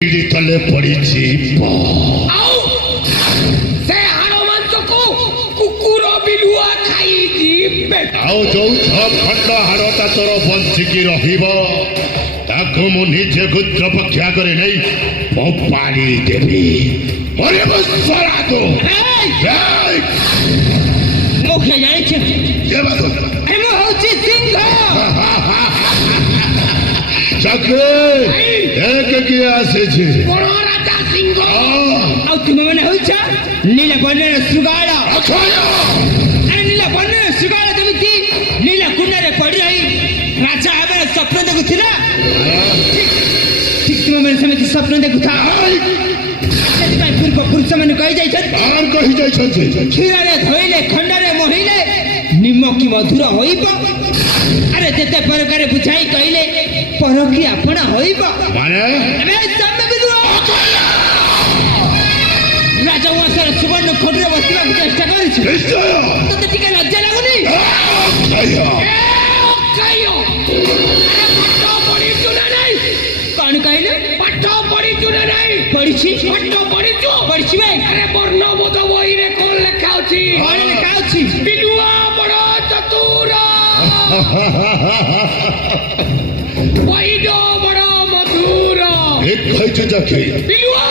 तले पड़ी से हारो मांस को कुकुर बिलुआ खाई आउ जो सब खंड हाड़ता तोर बंचिकी रु निजे गुद्रपक्षा करे नहीं पानी देवी मरे बसरा तो मुखे जाने छे ये बात एमो होची सिंह चक्रे एक के आसे छे बड़ राजा सिंह आ तुम माने होछ नीला बन्ने सुगाड़ा अखाया अरे नीला बन्ने सुगाड़ा तमिति नीला कुंडा रे पड़ी रही राजा आबे स्वप्न देखुथिला ठीक तुम माने समिति स्वप्न देखुथा सेतिपाई पूर्व पुरुष माने कहि जाय छन आर कहि जाय छन खीरा रे धोइले खंडा रे मोहिले निमकी मधुर होइबो अरे जेते परकारे बुझाई कहिले परकी आपना होइबो माने एबे सब बिलुआ राजा वासर सुवर्ण खोडरे बसला चेष्टा करिछ निश्चय तते टिके लज्जा लागुनी अखाया कायो पाठो पढी चुना नै कोन कहिले पाठो पढी चुना नै पढिछि पाठो पढिछु पढिछि बे अरे वर्ण बोध बही रे कोन लेखा अछि कोन लेखा अछि बिलुआ बड़ चतुर वैदो बड़ मधुर एक कहि जाके बिलुआ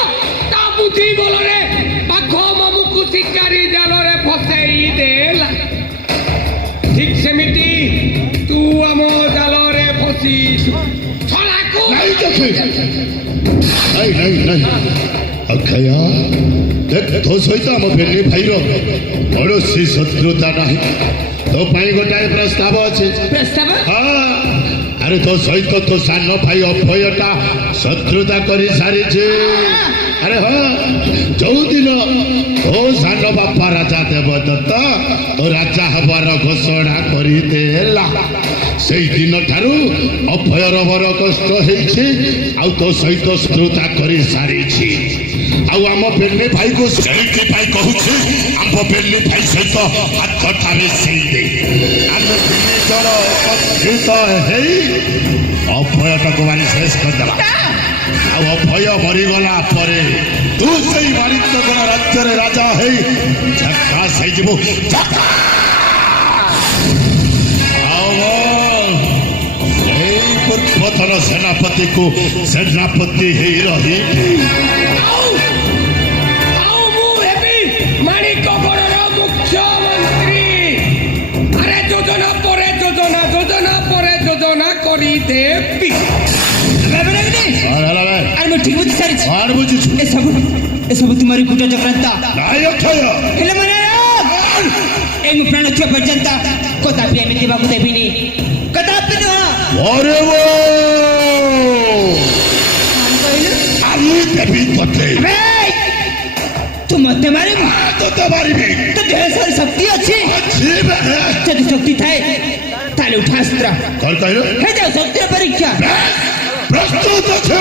ता बुद्धि बोलरे पाखो मामुकु शिकारी जालरे फसेई देला ठीक सेमिति तू आमो जालरे फसिस छलाकु नहीं जाके नहीं अखाया देख तो सहित आम फेरनी भाईर पड़ोसी शत्रुता नहीं तो पाई गोटाए प्रस्ताव अच्छे प्रस्ताव हाँ अरे तो सहित तो सान भाई अभयटा शत्रुता कर सारी अरे हाँ जो दिन तो सान बापा राजा देवदत्त तो राजा हबार घोषणा करदेला से दिन ठारू अभयर बर कष्ट हो तो सहित शत्रुता कर सारी आम पेरनी भाई को कहूँ आम पेरनी भाई सहित हाथ मिसेई आम जन अभयटाक मारी शेष करदेला अभय मरीगला तू से मारितगण राज्य राजा है झकास पूर्वतन सेनापति को सेनापति रही मुख्यमंत्री अरे योजना परे योजना योजना परे योजना करी देवी अरे मैं ठीक बुझी सारी ए सब तुम्हारी गुटा चक्रांता हेले मने एंग प्राण छुआ पर्यंत कदापि एमिति बाबू देबिनी कदापि न अरे वो आमी देवी तते तू मते मारी तो ते मारी भी तो ढेर सारी शक्ति अच्छी यदि शक्ति थाए ताले उठा अस्त्र कर कहलो हे जाओ शक्ति परीक्षा प्रस्तुत छे